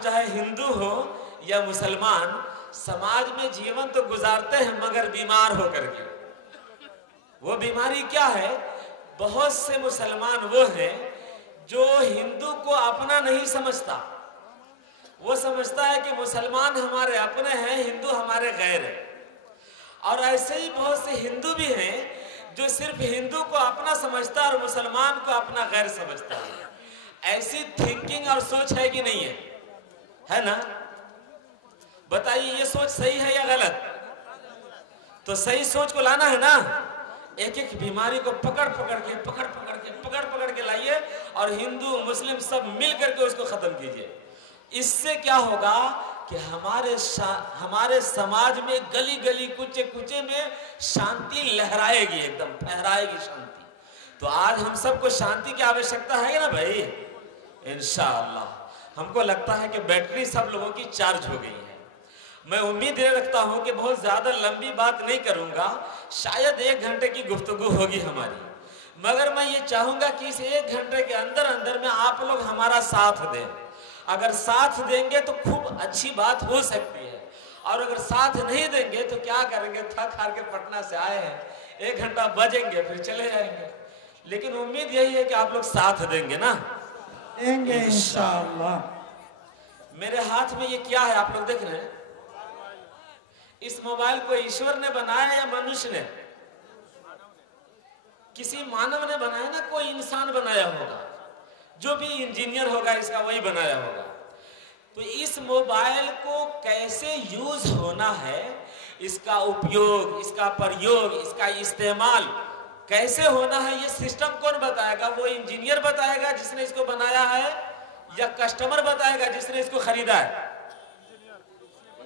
चाहे हिंदू हो या मुसलमान, समाज में जीवन तो गुजारते हैं मगर बीमार होकर के। वो बीमारी क्या है? बहुत से मुसलमान वो हैं जो हिंदू को अपना नहीं समझता। वो समझता है कि मुसलमान हमारे अपने हैं, हिंदू हमारे गैर है। और ऐसे ही बहुत से हिंदू भी हैं जो सिर्फ हिंदू को अपना समझता और मुसलमान को अपना गैर समझता है। ऐसी थिंकिंग और सोच है कि नहीं है? है ना? बताइए ये सोच सही है या गलत? तो सही सोच को लाना है ना। एक एक बीमारी को पकड़ पकड़ के लाइए और हिंदू मुस्लिम सब मिल करके उसको खत्म कीजिए। इससे क्या होगा कि हमारे समाज में गली गली कुचे कुचे में शांति लहराएगी, एकदम फहराएगी शांति। तो आज हम सबको शांति की आवश्यकता है ना भाई। इंशाअल्लाह हमको लगता है कि बैटरी सब लोगों की चार्ज हो गई है। मैं उम्मीद ये रखता हूं कि बहुत ज्यादा लंबी बात नहीं करूंगा, शायद 1 घंटे की गुफ्तगू होगी हमारी, मगर मैं ये चाहूंगा कि इस 1 घंटे के अंदर अंदर में आप लोग हमारा साथ दें। अगर साथ देंगे तो खूब अच्छी बात हो सकती है, और अगर साथ नहीं देंगे तो क्या करेंगे? थक हार के पटना से आए हैं, 1 घंटा बजेंगे फिर चले जाएंगे। लेकिन उम्मीद यही है कि आप लोग साथ देंगे ना। देंगे इंशाअल्लाह। मेरे हाथ में ये क्या है आप लोग देख रहे हैं? इस मोबाइल को ईश्वर ने बनाया या मनुष्य ने? किसी मानव ने बनाया ना, कोई इंसान बनाया होगा, जो भी इंजीनियर होगा इसका वही बनाया होगा। तो इस मोबाइल को कैसे यूज होना है, इसका उपयोग, इसका प्रयोग, इसका इस्तेमाल कैसे होना है, ये सिस्टम कौन बताएगा? वो इंजीनियर बताएगा जिसने इसको बनाया है, या कस्टमर बताएगा जिसने इसको खरीदा है?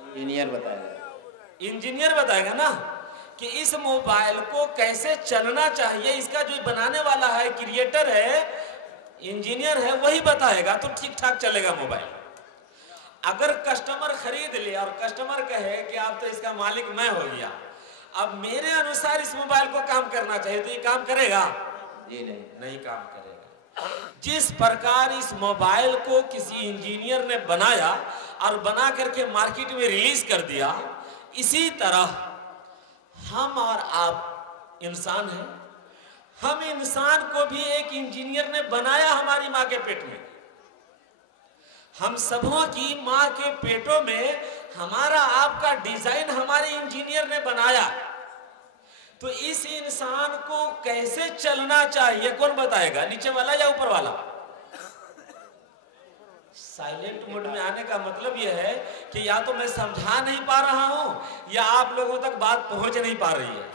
इंजीनियर बताएगा। इंजीनियर बताएगा ना कि इस मोबाइल को कैसे चलना चाहिए। इसका जो बनाने वाला है, क्रिएटर है, इंजीनियर है, वही बताएगा तो ठीक ठाक चलेगा मोबाइल। अगर कस्टमर खरीद ले और कस्टमर कहे कि आप तो इसका मालिक मैं हो गया, अब मेरे अनुसार इस मोबाइल को काम करना चाहिए, तो ये काम करेगा? जी नहीं काम करेगा। जिस प्रकार इस मोबाइल को किसी इंजीनियर ने बनाया और बना करके मार्केट में रिलीज कर दिया, इसी तरह हम और आप इंसान हैं। हम इंसान को भी एक इंजीनियर ने बनाया हमारी माँ के पेट में। हम सबों की माँ के पेटों में हमारा आपका डिजाइन हमारे इंजीनियर ने बनाया। तो इस इंसान को कैसे चलना चाहिए कौन बताएगा? नीचे वाला या ऊपर वाला? साइलेंट मोड में आने का मतलब यह है कि या तो मैं समझा नहीं पा रहा हूं या आप लोगों तक बात पहुंच नहीं पा रही है।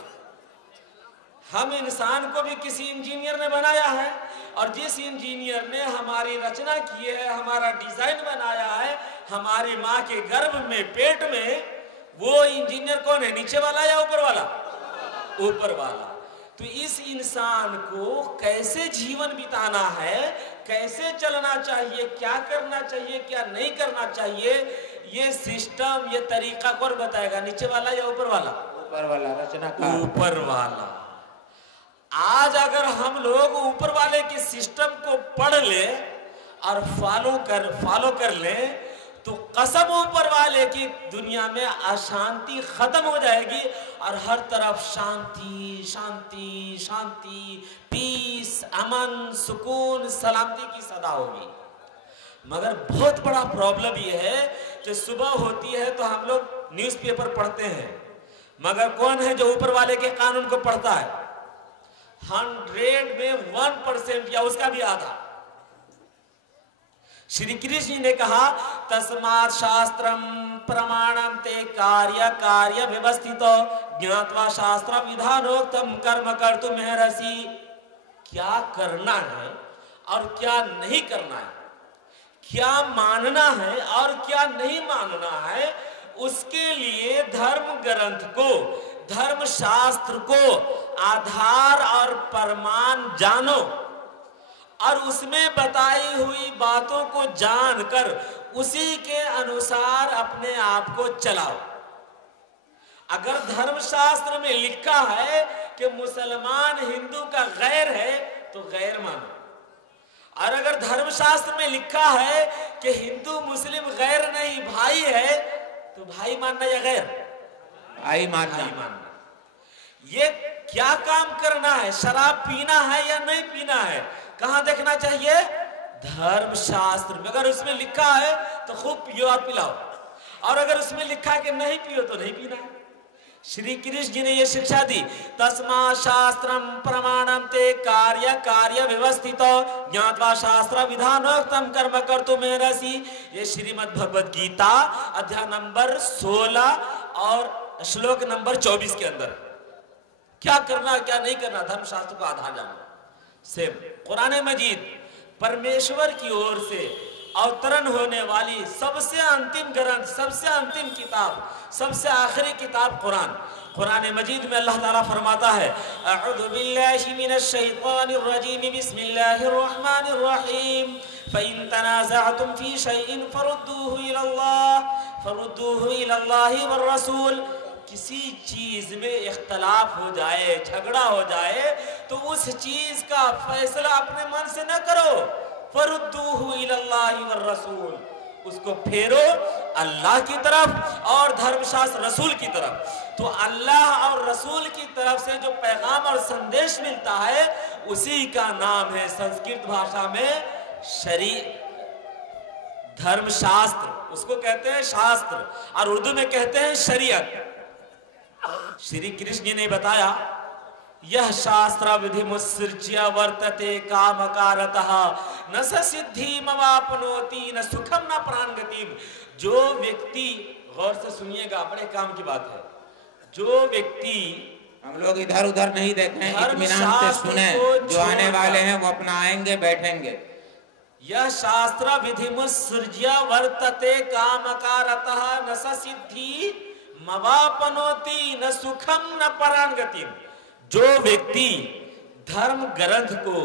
हम इंसान को भी किसी इंजीनियर ने बनाया है, और जिस इंजीनियर ने हमारी रचना की है, हमारा डिजाइन बनाया है हमारी माँ के गर्भ में, पेट में, वो इंजीनियर कौन है? नीचे वाला या ऊपर वाला? ऊपर वाला। तो इस इंसान को कैसे जीवन बिताना है, कैसे चलना चाहिए, क्या करना चाहिए, क्या नहीं करना चाहिए, ये सिस्टम, ये तरीका कौन बताएगा? नीचे वाला या ऊपर वाला? ऊपर वाला रचनाकार। ऊपर वाला। आज अगर हम लोग ऊपर वाले के सिस्टम को पढ़ ले और फॉलो कर ले तो कसम ऊपर वाले की दुनिया में अशांति खत्म हो जाएगी और हर तरफ शांति शांति शांति, पीस, अमन, सुकून, सलामती की सदा होगी। मगर बहुत बड़ा प्रॉब्लम यह है कि सुबह होती है तो हम लोग न्यूज़पेपर पढ़ते हैं, मगर कौन है जो ऊपर वाले के कानून को पढ़ता है? 100 में 1% या उसका भी आधा। श्री कृष्ण जी ने कहा तस्मात् शास्त्रम प्रमाणम ते कार्य कार्य व्यवस्थितो ज्ञात्वा शास्त्र विधानोक्तम कर्म कर्तुमर्हसि। क्या करना है और क्या नहीं करना है, क्या मानना है और क्या नहीं मानना है, उसके लिए धर्म ग्रंथ को, धर्म शास्त्र को आधार और प्रमाण जानो और उसमें बताई हुई बातों को जानकर उसी के अनुसार अपने आप को चलाओ। अगर धर्मशास्त्र में लिखा है कि मुसलमान हिंदू का गैर है तो गैर मानो, और अगर धर्मशास्त्र में लिखा है कि हिंदू मुस्लिम गैर नहीं भाई है, तो भाई मानना या गैर? भाई मानना। भाई मानना। ये क्या काम करना है? शराब पीना है या नहीं पीना है? कहां देखना चाहिए? धर्म शास्त्र में। अगर उसमें लिखा है तो खूब पियो और पिलाओ, और अगर उसमें लिखा है कि नहीं पियो तो नहीं पीना है। श्री कृष्ण जी ने यह शिक्षा दी, तस्मा शास्त्रम प्रमाणम ते कार्य कार्य व्यवस्थित ज्ञात्वा शास्त्र विधानोक्तम कर्म कर्तुमेरसि। ये श्रीमद् भगवद गीता अध्याय नंबर 16 और श्लोक नंबर 24 के अंदर क्या करना क्या नहीं करना, धर्मशास्त्र को आधार जानो। से कुरान मजीद परमेश्वर की ओर से अवतरण होने वाली सबसे अंतिम ग्रंथ, सबसे अंतिम किताब, सबसे आखिरी किताब कुरान। कुरान मजीद में अल्लाह ताला फरमाता है, अऊज़ु बिल्लाहि मिनश शैतानिर रजीम, बिस्मिल्लाहिर रहमानिर रहीम, फ़इन तनाज़अतुम फ़ी शैइन फ़रुद्दूहु इलल्लाहि वर रसूल। किसी चीज में इख्तलाफ हो जाए, झगड़ा हो जाए, तो उस चीज का फैसला अपने मन से न करो। फरुद्दूहु इलल्लाहि वर रसूल, उसको फेरो अल्लाह की तरफ और धर्मशास्त्र रसूल की तरफ। तो अल्लाह और रसूल की तरफ से जो पैगाम और संदेश मिलता है उसी का नाम है संस्कृत भाषा में शरी धर्मशास्त्र, उसको कहते हैं शास्त्र, और उर्दू में कहते हैं शरीयत। श्री कृष्ण जी ने बताया, यह शास्त्र विधि मुत्सृज्य वर्तते कामकारतः न स सिद्धि मवापनोति न सुखम न प्राणगतिम। जो व्यक्ति, गौर से सुनिएगा, बड़े काम की बात है, जो व्यक्ति, हम लोग इधर उधर नहीं देखें, इत्मीनान से सुने, जो आने वाले हैं वो अपना आएंगे बैठेंगे। यह शास्त्र विधि मुत्सृज्य वर्तते कामकारतः न स सिद्धि मवापनोति न सुखम न परांगति। जो व्यक्ति धर्म ग्रंथ को,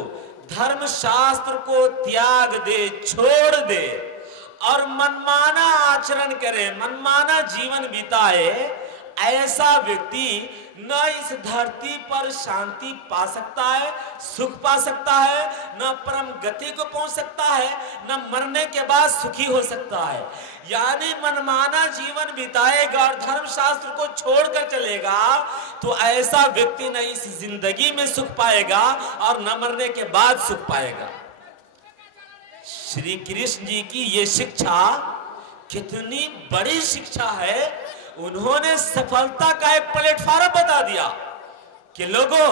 धर्म शास्त्र को त्याग दे, छोड़ दे और मनमाना आचरण करे, मनमाना जीवन बिताए, ऐसा व्यक्ति न इस धरती पर शांति पा सकता है, सुख पा सकता है, न परम गति को पहुंच सकता है, न मरने के बाद सुखी हो सकता है। यानी मनमाना जीवन बिताएगा और धर्म शास्त्र को छोड़कर चलेगा तो ऐसा व्यक्ति न इस जिंदगी में सुख पाएगा और न मरने के बाद सुख पाएगा। श्री कृष्ण जी की ये शिक्षा कितनी बड़ी शिक्षा है। उन्होंने सफलता का एक प्लेटफॉर्म बता दिया कि लोगों,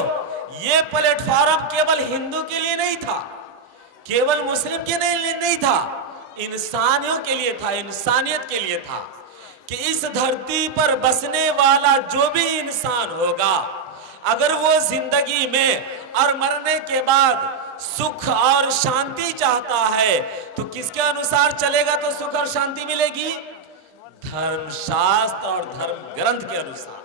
ये प्लेटफॉर्म केवल हिंदू के लिए नहीं था, केवल मुस्लिम के लिए नहीं था, इंसानियों के लिए था, इंसानियत के लिए था कि इस धरती पर बसने वाला जो भी इंसान होगा, अगर वो जिंदगी में और मरने के बाद सुख और शांति चाहता है तो किसके अनुसार चलेगा तो सुख और शांति मिलेगी? धर्मशास्त्र और धर्म ग्रंथ के अनुसार।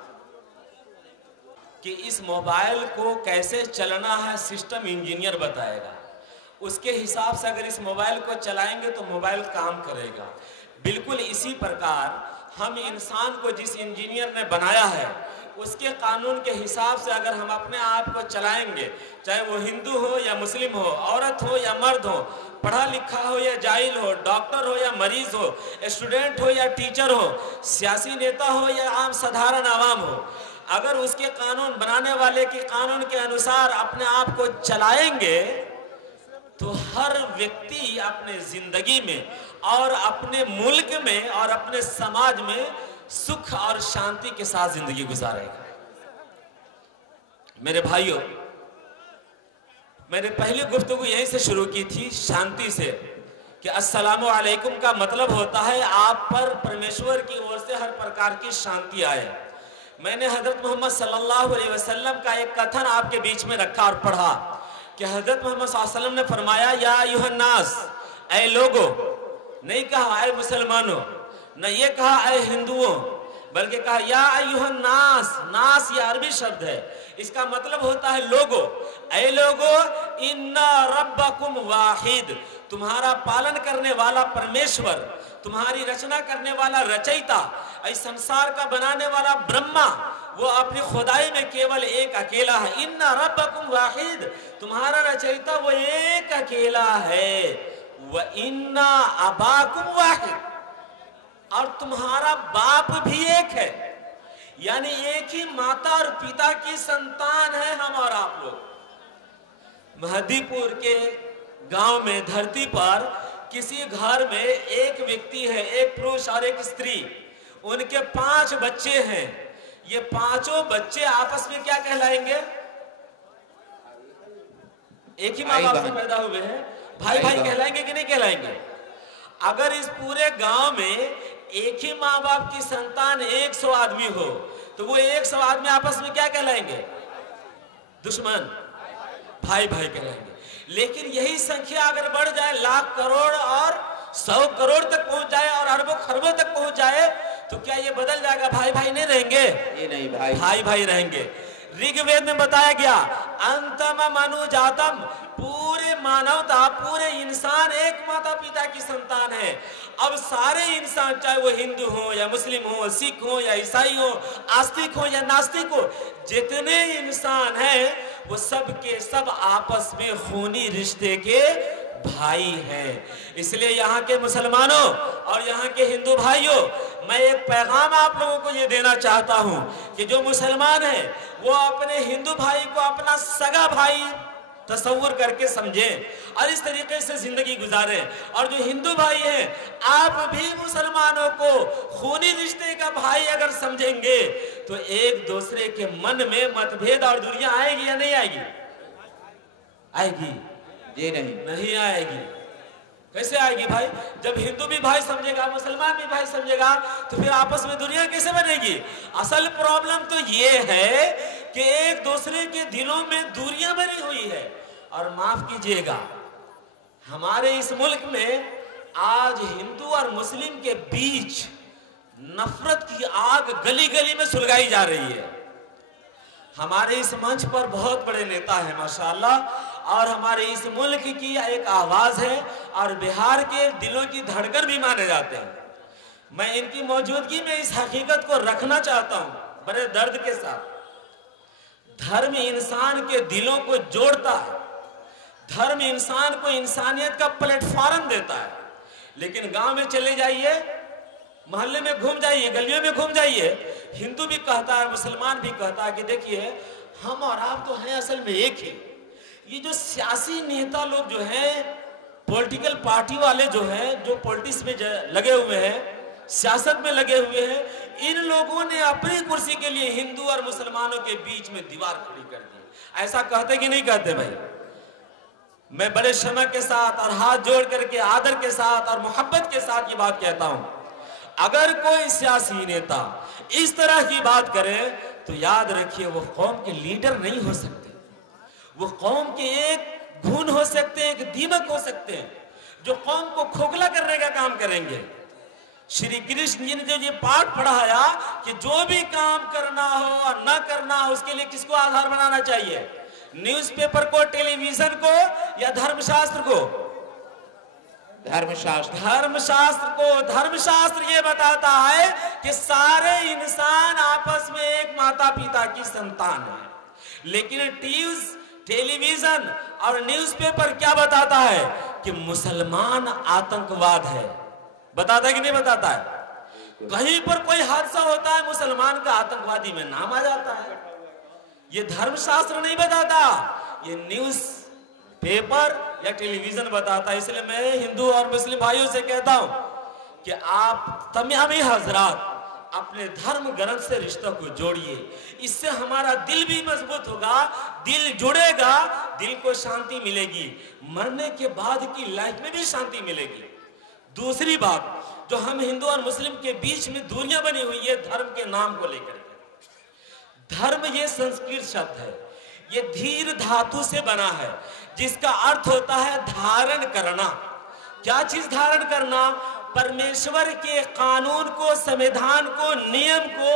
कि इस मोबाइल को कैसे चलना है सिस्टम इंजीनियर बताएगा, उसके हिसाब से अगर इस मोबाइल को चलाएंगे तो मोबाइल काम करेगा। बिल्कुल इसी प्रकार हम इंसान को जिस इंजीनियर ने बनाया है उसके कानून के हिसाब से अगर हम अपने आप को चलाएंगे, चाहे वो हिंदू हो या मुस्लिम हो, औरत हो या मर्द हो, पढ़ा लिखा हो या जाहिल हो, डॉक्टर हो या मरीज हो, स्टूडेंट हो या टीचर हो, सियासी नेता हो या आम साधारण आवाम हो, अगर उसके कानून बनाने वाले के कानून के अनुसार अपने आप को चलाएंगे तो हर व्यक्ति अपने जिंदगी में और अपने मुल्क में और अपने समाज में सुख और शांति के साथ जिंदगी गुजारेगा। मेरे भाइयों, मैंने पहली गुफ्तगू यहीं से शुरू की थी, शांति से, कि अस्सलामु अलैकुम का मतलब होता है आप पर परमेश्वर की ओर से हर प्रकार की शांति आए। मैंने हजरत मोहम्मद सल्लल्लाहु अलैहि वसल्लम का एक कथन आपके बीच में रखा और पढ़ा कि हजरत मोहम्मद सल्लल्लाहु अलैहि वसल्लम ने फरमाया, या अय्युहन्नास, ऐ लोगो, नहीं कहा ऐ मुसलमानों, न ये कहा ऐ हिंदुओं, बल्कि कहा या अय्युहन्नास। नास ये अरबी शब्द है, इसका मतलब होता है लोगो। ऐ लोगो, इन्ना रब्बकुम वाहिद, तुम्हारा पालन करने वाला परमेश्वर, तुम्हारी रचना करने वाला रचयिता, इस संसार का बनाने वाला ब्रह्मा, वो अपनी खुदाई में केवल एक अकेला है। इन्ना रब्बकुम वाहिद, तुम्हारा रचयिता वो एक अकेला है। व इन्ना अबाकुम वाहिद, और तुम्हारा बाप भी एक है, यानी एक ही माता और पिता की संतान है हम और आप लोग। महदीपुर के गांव में धरती पर किसी घर में एक व्यक्ति है, एक पुरुष और एक स्त्री, उनके 5 बच्चे हैं। ये 5 बच्चे आपस में क्या कहलाएंगे? एक ही माँ बाप से पैदा हुए हैं, भाई भाई कहलाएंगे कि नहीं कहलाएंगे? अगर इस पूरे गांव में एक ही माँ बाप की संतान 100 आदमी हो तो वो 100 आदमी आपस में क्या कहलाएंगे? दुश्मन, भाई भाई कहलाएंगे। लेकिन यही संख्या अगर बढ़ जाए, लाख करोड़ और 100 करोड़ तक पहुंच जाए और अरबों खरबों तक पहुंच जाए, तो क्या ये बदल जाएगा? भाई भाई नहीं रहेंगे? ये नहीं, भाई भाई रहेंगे। ऋग्वेद में बताया गया अंतम मनुजातम, पूरे मानवता, पूरे इंसान एक माता पिता की संतान है। अब सारे इंसान, चाहे वो हिंदू हो या मुस्लिम हो, सिख हो या ईसाई हो, आस्तिक हो या नास्तिक हो, जितने इंसान हैं वो सब के सब आपस में खूनी रिश्ते के भाई हैं। इसलिए यहाँ के मुसलमानों और यहाँ के हिंदू भाइयों, मैं एक पैगाम आप लोगों को ये देना चाहता हूँ कि जो मुसलमान है वो अपने हिंदू भाई को अपना सगा भाई तस्वुर करके समझें और इस तरीके से जिंदगी गुजारें। और जो हिंदू भाई हैं, आप भी मुसलमानों को खूनी रिश्ते का भाई अगर समझेंगे तो एक दूसरे के मन में मतभेद और दूरियां आएगी या नहीं आएगी? आएगी? ये नहीं आएगी। कैसे आएगी भाई? जब हिंदू भी भाई समझेगा, मुसलमान भी भाई समझेगा, तो फिर आपस में दुनिया कैसे बनेगी? असल प्रॉब्लम तो ये है कि एक दूसरे के दिलों में दूरियां बनी हुई है। और माफ कीजिएगा, हमारे इस मुल्क में आज हिंदू और मुस्लिम के बीच नफरत की आग गली गली में सुलगाई जा रही है। हमारे इस मंच पर बहुत बड़े नेता हैं माशाअल्लाह, और हमारे इस मुल्क की एक आवाज है और बिहार के दिलों की धड़कन भी माने जाते हैं। मैं इनकी मौजूदगी में इस हकीकत को रखना चाहता हूं बड़े दर्द के साथ। धर्म इंसान के दिलों को जोड़ता है, धर्म इंसान को इंसानियत का प्लेटफॉर्म देता है। लेकिन गांव में चले जाइए, मोहल्ले में घूम जाइए, गलियों में घूम जाइए, हिंदू भी कहता है, मुसलमान भी कहता है कि देखिए हम और आप तो हैं असल में एक ही। ये जो सियासी नेता लोग जो हैं, पॉलिटिकल पार्टी वाले जो हैं, जो पॉलिटिक्स में लगे हुए हैं, सियासत में लगे हुए हैं, इन लोगों ने अपनी कुर्सी के लिए हिंदू और मुसलमानों के बीच में दीवार खड़ी कर दी। ऐसा कहते कि नहीं कहते भाई? मैं बड़े शमा के साथ और हाथ जोड़ करके आदर के साथ और मोहब्बत के साथ ये बात कहता हूं, अगर कोई सियासी नेता इस तरह की बात करे तो याद रखिए वो कौम के लीडर नहीं हो सकते। वो कौम के एक घुन हो सकते हैं, एक दीमक हो सकते हैं, जो कौम को खोखला करने का काम करेंगे। श्री कृष्ण जी ने जो ये पाठ पढ़ाया कि जो भी काम करना हो और न करना हो, उसके लिए किसको आधार बनाना चाहिए? न्यूज़पेपर को, टेलीविजन को या धर्मशास्त्र को? धर्मशास्त्र। धर्मशास्त्र को। धर्मशास्त्र ये बताता है कि सारे इंसान आपस में एक माता पिता की संतान है। लेकिन टेलीविजन और न्यूज़पेपर क्या बताता है कि मुसलमान आतंकवाद है। बताता है कि नहीं बताता है? कहीं पर कोई हादसा होता है, मुसलमान का आतंकवादी में नाम आ जाता है। ये धर्मशास्त्र नहीं बताता, ये न्यूज़ पेपर या टेलीविजन बताता है। इसलिए मैं हिंदू और मुस्लिम भाइयों से कहता हूं कि आप तमामी हजरात अपने धर्म ग्रंथ से रिश्तों को जोड़िए। इससे हमारा दिल भी मजबूत होगा, दिल जुड़ेगा, दिल को शांति मिलेगी, मरने के बाद की लाइफ में भी शांति मिलेगी। दूसरी बात, जो हम हिंदू और मुस्लिम के बीच में दूरियां बनी हुई है धर्म के नाम को लेकर के। धर्म ये संस्कृत शब्द है, ये धीर धातु से बना है, जिसका अर्थ होता है धारण करना। क्या चीज धारण करना? परमेश्वर के कानून को, संविधान को, नियम को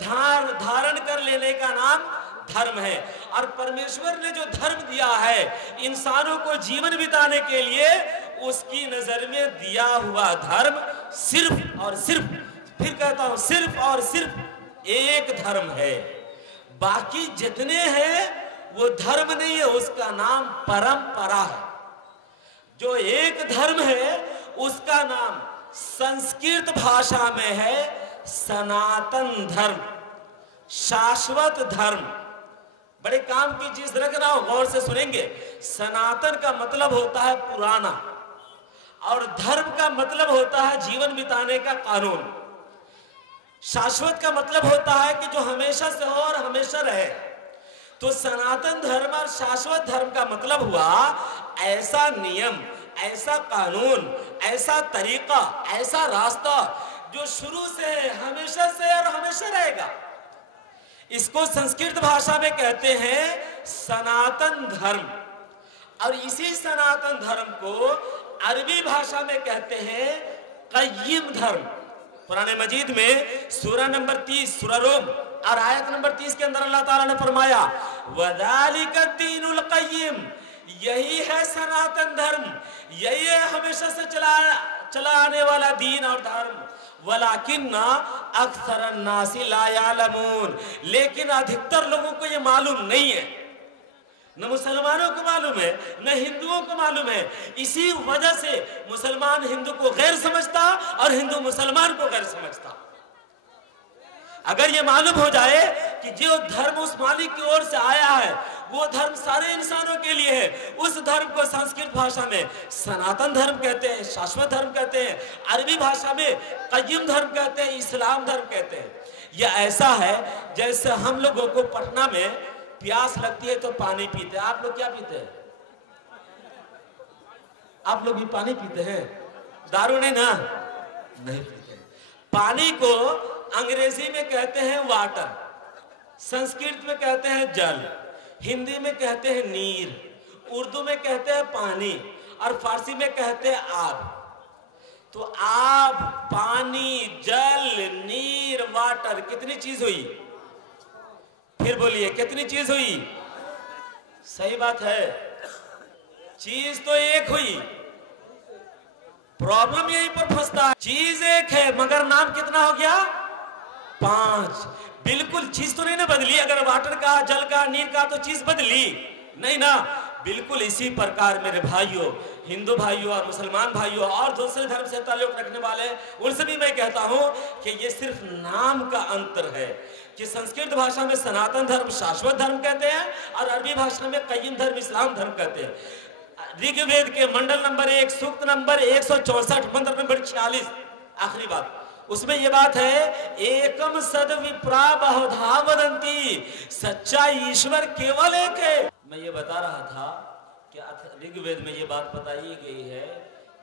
धारण कर लेने का नाम धर्म है। और परमेश्वर ने जो धर्म दिया है इंसानों को जीवन बिताने के लिए, उसकी नजर में दिया हुआ धर्म सिर्फ और सिर्फ, फिर कहता हूं, सिर्फ और सिर्फ एक धर्म है। बाकी जितने हैं वो धर्म नहीं है, उसका नाम परंपरा है। जो एक धर्म है उसका नाम संस्कृत भाषा में है सनातन धर्म, शाश्वत धर्म। बड़े काम की चीज रख रहा हूं, गौर से सुनेंगे। सनातन का मतलब होता है पुराना, और धर्म का मतलब होता है जीवन बिताने का कानून। शाश्वत का मतलब होता है कि जो हमेशा से हो और हमेशा रहे। तो सनातन धर्म और शाश्वत धर्म का मतलब हुआ ऐसा नियम, ऐसा कानून, ऐसा तरीका, ऐसा रास्ता जो शुरू से है, हमेशा से और हमेशा रहेगा। इसको संस्कृत भाषा में कहते हैं सनातन धर्म, और इसी सनातन धर्म को अरबी भाषा में कहते हैं क़य्यिम धर्म। कुरान मजीद में सूरा नंबर 30 सूरा रोम और आयत नंबर 30 के अंदर अल्लाह ताला ने फरमाया वज़ालिका दीनुल क़य्यिम, यही है सनातन धर्म, यही है हमेशा से चला आने वाला दीन और धर्म। वलाकिन्ना अक्सरन नासी ला यालमून, लेकिन अधिकतर लोगों को ये मालूम नहीं है। न मुसलमानों को मालूम है, न हिंदुओं को मालूम है। इसी वजह से मुसलमान हिंदू को गैर समझता और हिंदू मुसलमान को गैर समझता। अगर ये मालूम हो जाए कि जो धर्म उस मालिक की ओर से आया है वो धर्म सारे इंसानों के लिए है, उस धर्म को संस्कृत भाषा में सनातन धर्म कहते हैं, शाश्वत धर्म कहते हैं, अरबी भाषा में क़य्यिम धर्म कहते हैं, इस्लाम धर्म कहते हैं। यह ऐसा है जैसे हम लोगों को पटना में प्यास लगती है तो पानी पीते हैं। आप लोग क्या पीते हैं? आप लोग भी पानी पीते हैं, दारू नहीं ना? नहीं पीते। पानी को अंग्रेजी में कहते हैं वाटर, संस्कृत में कहते हैं जल, हिंदी में कहते हैं नीर, उर्दू में कहते हैं पानी, और फारसी में कहते हैं आब। तो आब, पानी, जल, नीर, वाटर, कितनी चीज हुई? फिर बोलिए, कितनी चीज हुई? सही बात है, चीज तो एक हुई। प्रॉब्लम यहीं पर फंसता है, चीज एक है मगर नाम कितना हो गया? 5। बिल्कुल चीज तो नहीं ना बदली। अगर वाटर का, जल का, नीर का, तो चीज बदली नहीं ना। बिल्कुल इसी प्रकार मेरे भाइयों, हिंदू भाइयों और मुसलमान भाइयों और दूसरे धर्म से ताल्लुक रखने वाले, उनसे भी मैं कहता हूं कि ये सिर्फ नाम का अंतर है कि संस्कृत भाषा में सनातन धर्म शाश्वत धर्म कहते हैं और अरबी भाषा में क़य्यिम धर्म इस्लाम धर्म कहते हैं। ऋग्वेद के मंडल नंबर 1 सूक्त नंबर 164 मंत्र नंबर 46 आखिरी बात, उसमें ये बात है एकम सद विप्रा बहुधा वदन्ति, सच्चा ईश्वर केवल एक है। मैं ये बता रहा था कि ऋग्वेद में ये बात बताई गई है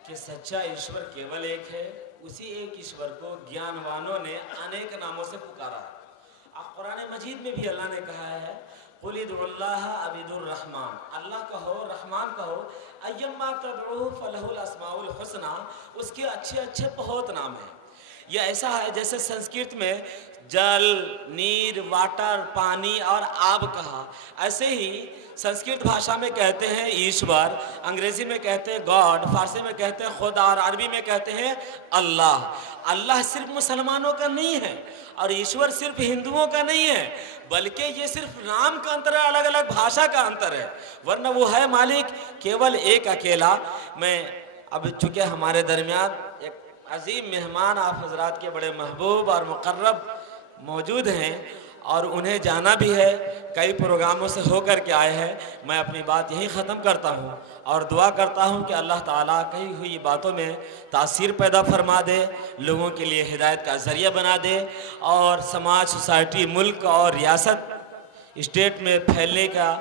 कि सच्चा ईश्वर केवल एक है। उसी एक ईश्वर को ज्ञानवानों ने अनेक नामों से पुकारा है। कुरान मजीद में भी अल्लाह ने कहा है कुल उदुल्लाह अबिदुर रहमान, अल्लाह कहो, रहमान कहो, अय्यम्मा तदउ फलहुल अस्माउल हुस्ना, उसके अच्छे अच्छे बहुत नाम हैं। यह ऐसा है जैसे संस्कृत में जल, नीर, वाटर, पानी और आब कहा, ऐसे ही संस्कृत भाषा में कहते हैं ईश्वर, अंग्रेजी में कहते हैं गॉड, फारसी में कहते हैं खुदा और अरबी में कहते हैं अल्लाह। अल्लाह सिर्फ मुसलमानों का नहीं है और ईश्वर सिर्फ हिंदुओं का नहीं है, बल्कि ये सिर्फ नाम का अंतर है, अलग अलग भाषा का अंतर है, वरना वो है मालिक केवल एक अकेला। मैं अब चूँकि हमारे दरमियान एक अजीम मेहमान आप हजरात के बड़े महबूब और मुकर्रब मौजूद हैं और उन्हें जाना भी है, कई प्रोग्रामों से होकर के आए हैं। मैं अपनी बात यहीं ख़त्म करता हूँ और दुआ करता हूँ कि अल्लाह ताला कही हुई बातों में तासीर पैदा फरमा दे, लोगों के लिए हिदायत का ज़रिया बना दे और समाज, सोसाइटी, मुल्क और रियासत, स्टेट में फैलने का,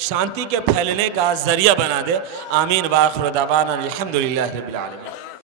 शांति के फैलने का ज़रिया बना दे। आमीन। व आखिर दावाना अल्हम्दुलिल्लाहि रब्बिल आलमीन।